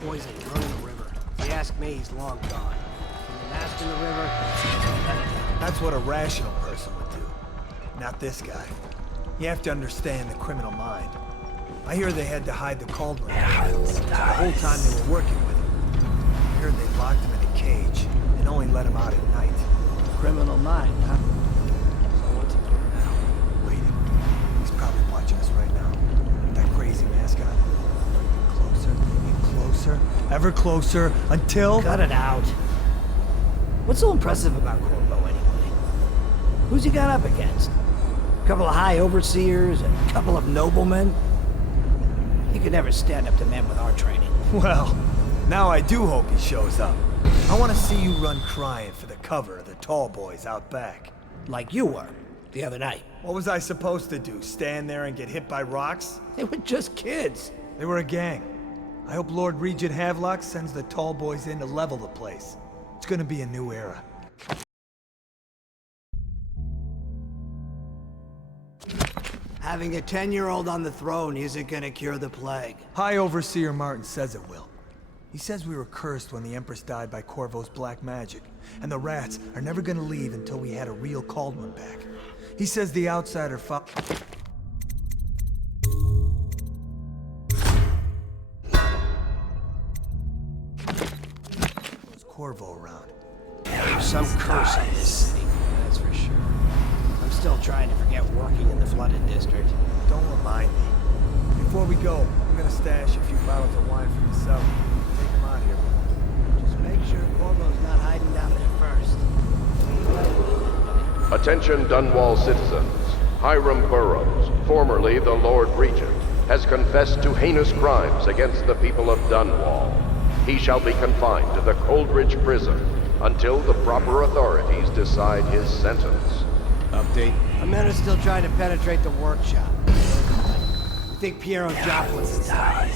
Poison running the river. If you ask me, he's long gone. From the mast in the river, That's what a rational person would do. Not this guy. You have to understand the criminal mind. I hear they had to hide the cauldron the whole time they were working with him. I heard they locked him in a cage and only let him out at night. criminal mind, huh? So what's he doing now? Waiting. He's probably watching us right now. That crazy mascot. Getting closer, ever closer, until... Cut it out. What's so impressive about Corvo anyway? Who's he got up against? A couple of high overseers, a couple of noblemen? He could never stand up to men with our training. Well, now I do hope he shows up. I want to see you run crying for the cover of the tall boys out back. Like you were, the other night. What was I supposed to do, stand there and get hit by rocks? They were just kids. They were a gang. I hope Lord Regent Havelock sends the tall boys in to level the place. It's gonna be a new era. Having a 10-year-old on the throne isn't gonna cure the plague. High Overseer Martin says it will. He says we were cursed when the Empress died by Corvo's black magic, and the rats are never gonna leave until we had a real cauldron back. He says the outsider Is Corvo around? There's some curse on this city, that's for sure. I'm still trying to forget working in the flooded district. Don't remind me. Before we go, I'm gonna stash a few bottles of wine from the cellar. Take them out here. Just make sure Corvo's not hiding down there first. Attention Dunwall citizens. Hiram Burroughs, formerly the Lord Regent, has confessed to heinous crimes against the people of Dunwall. He shall be confined to the Coldridge prison until the proper authorities decide his sentence. Update. The men are still trying to penetrate the workshop. You think Piero Joplin's inside?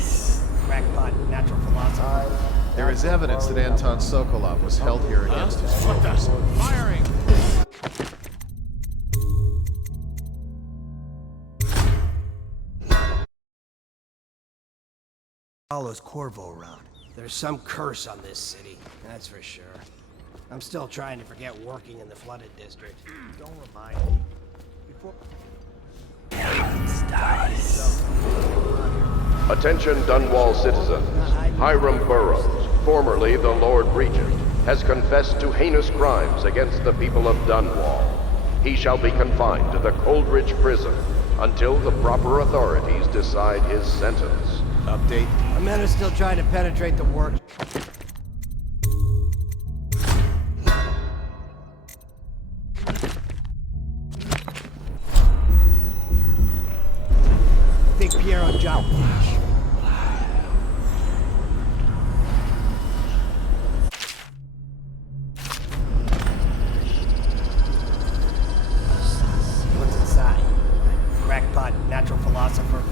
Crackpot, natural philosopher. There is evidence that Anton Sokolov was held here against his will. Firing! Follows Corvo around. There's some curse on this city, that's for sure. I'm still trying to forget working in the flooded district. Don't remind me. Before... Attention Dunwall citizens. Hiram Burroughs, formerly the Lord Regent, has confessed to heinous crimes against the people of Dunwall. He shall be confined to the Coldridge prison until the proper authorities decide his sentence. Update. The men are still trying to penetrate the work. I think Piero Joplin's. What's inside? Crackpot, natural philosopher.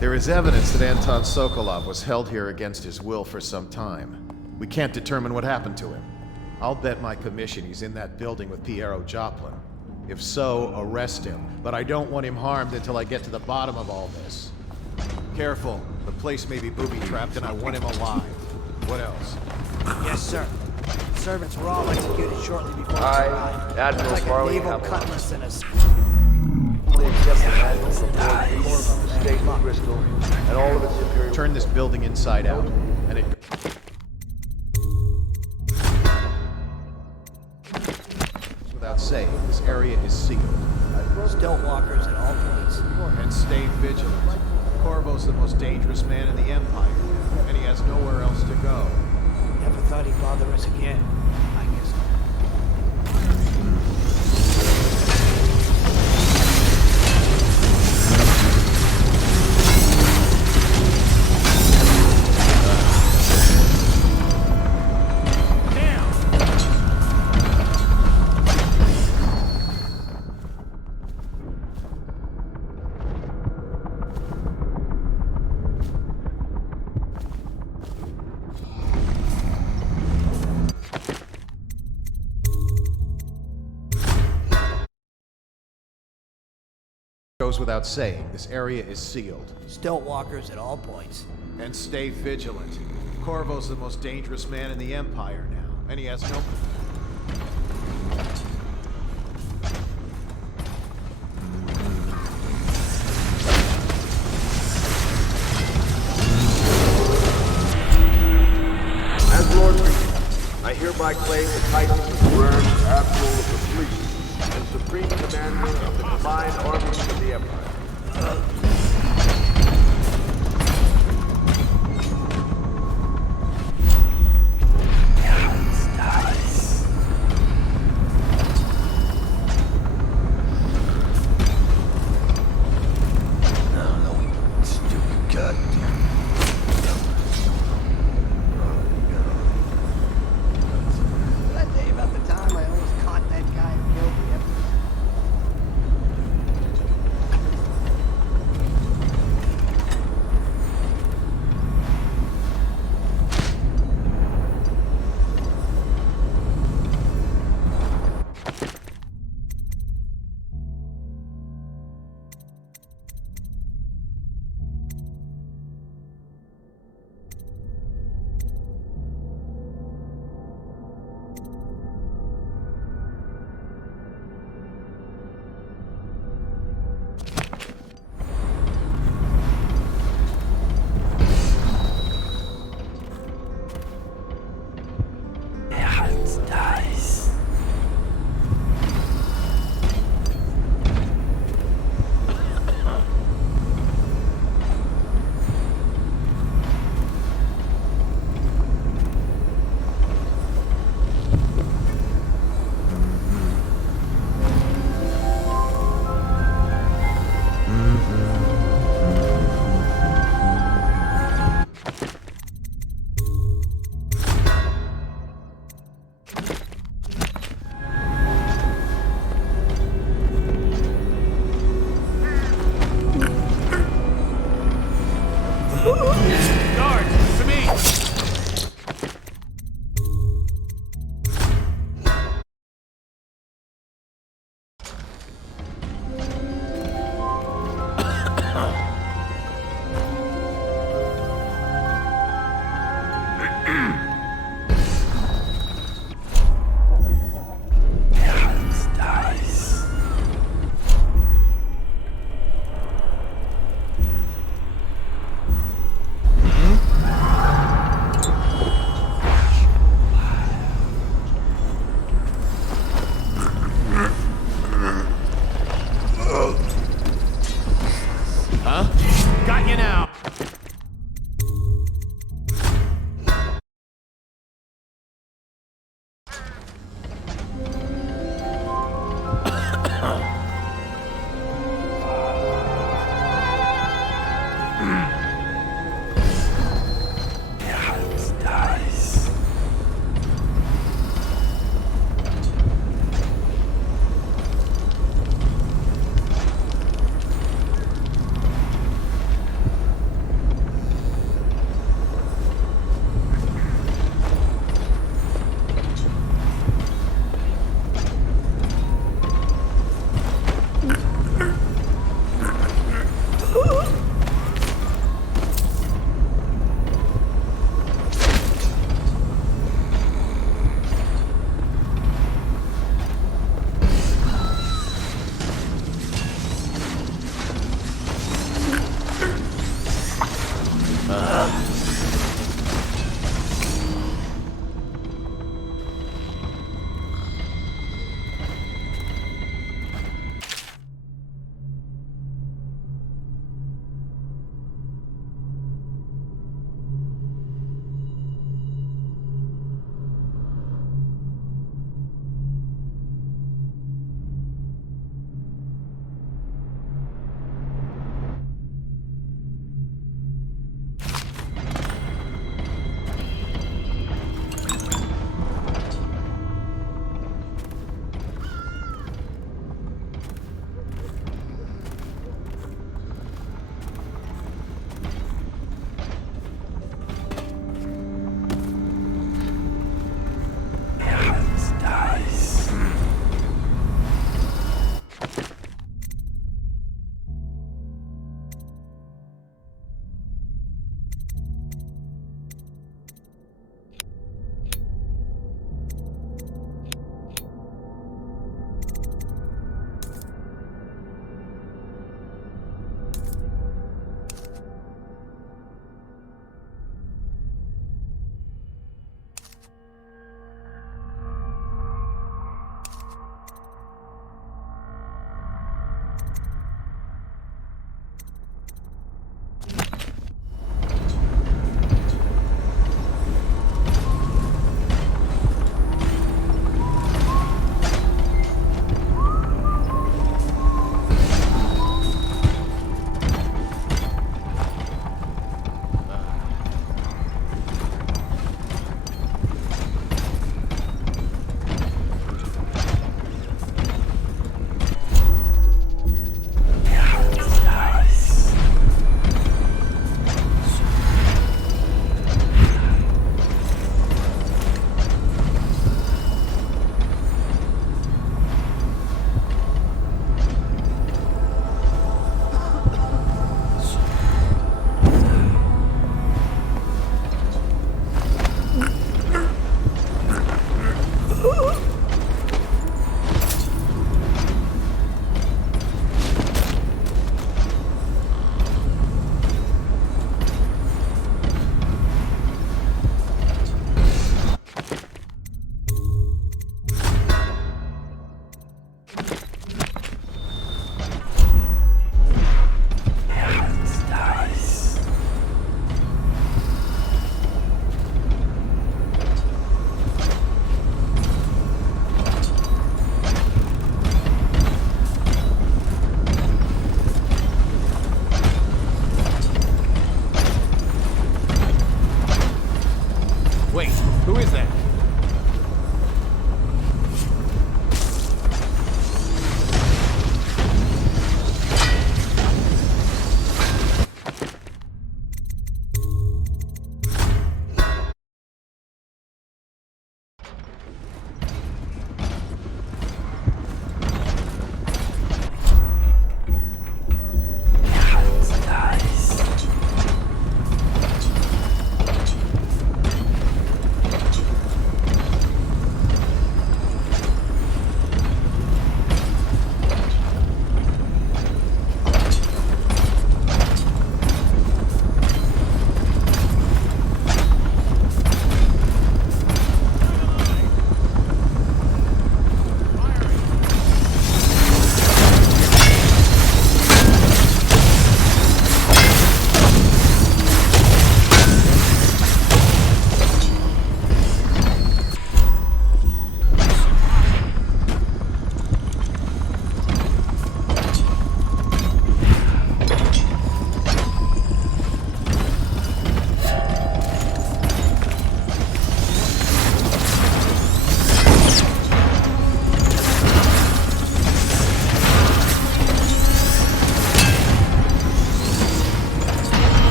There is evidence that Anton Sokolov was held here against his will for some time. We can't determine what happened to him. I'll bet my commission he's in that building with Piero Joplin. If so, arrest him. But I don't want him harmed until I get to the bottom of all this. Careful. The place may be booby-trapped and I want him alive. What else? Yes, sir. The servants were all executed shortly before I, I arrived. Admiral Like a Farley naval Havelock, cutlass and a... accept the Admiral from Corvo, State of Bristol, and all of its imperial... Turn this building inside out, and it... Without saying, this area is sealed. Still walkers at all points. And stay vigilant. Corvo's the most dangerous man in the Empire, and he has nowhere else to go. Never thought he'd bother us again. I guess not. Goes without saying, this area is sealed. Still walkers at all points. And stay vigilant. Corvo's the most dangerous man in the Empire now, and he has no... As Lord Regent, I hereby claim the title of Grand Admiral of the Fleet and Supreme Commander of the combined armies of the Empire. That day about the time I almost caught that guy and killed him.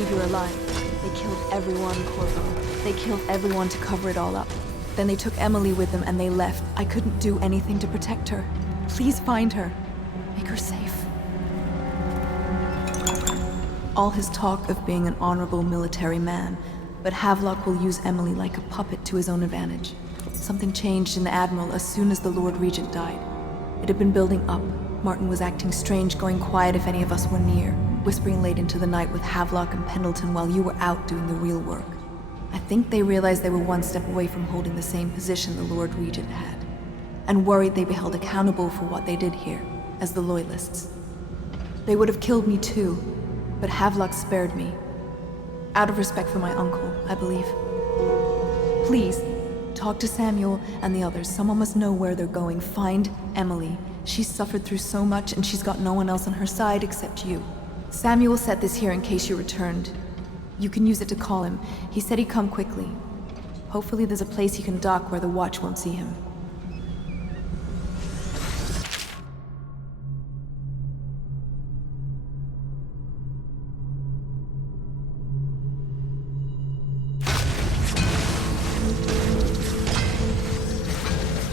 believe you're alive. They killed everyone, Corvo. They killed everyone to cover it all up. Then they took Emily with them and they left. I couldn't do anything to protect her. Please find her. Make her safe. All his talk of being an honorable military man, but Havelock will use Emily like a puppet to his own advantage. Something changed in the Admiral as soon as the Lord Regent died. It had been building up. Martin was acting strange, going quiet if any of us were near, whispering late into the night with Havelock and Pendleton while you were out doing the real work. I think they realized they were one step away from holding the same position the Lord Regent had, and worried they'd be held accountable for what they did here, as the Loyalists. They would have killed me too, but Havelock spared me. Out of respect for my uncle, I believe. Please, talk to Samuel and the others. Someone must know where they're going. Find Emily. She's suffered through so much and she's got no one else on her side except you. Samuel set this here in case you returned. You can use it to call him. He said he'd come quickly. Hopefully there's a place he can dock where the watch won't see him.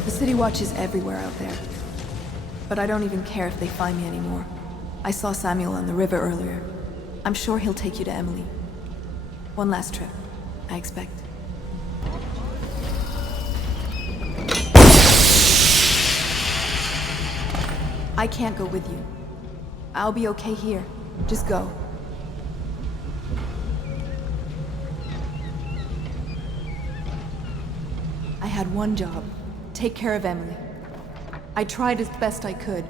The City Watch is everywhere out there. But I don't even care if they find me anymore. I saw Samuel on the river earlier. I'm sure he'll take you to Emily. One last trip, I expect. I can't go with you. I'll be okay here. Just go. I had one job. Take care of Emily. I tried as best I could.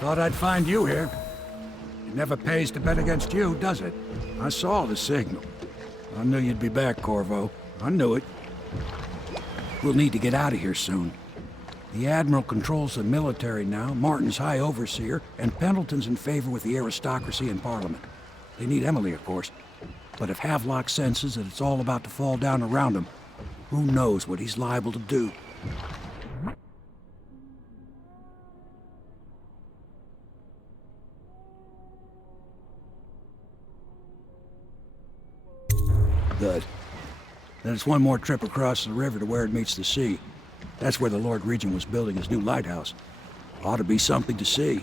Thought I'd find you here. It never pays to bet against you, does it? I saw the signal. I knew you'd be back, Corvo. I knew it. We'll need to get out of here soon. The Admiral controls the military now, Martin's High Overseer, and Pendleton's in favor with the aristocracy and Parliament. They need Emily, of course. But if Havelock senses that it's all about to fall down around him, who knows what he's liable to do? Good. Then it's one more trip across the river to where it meets the sea. That's where the Lord Regent was building his new lighthouse. Ought to be something to see.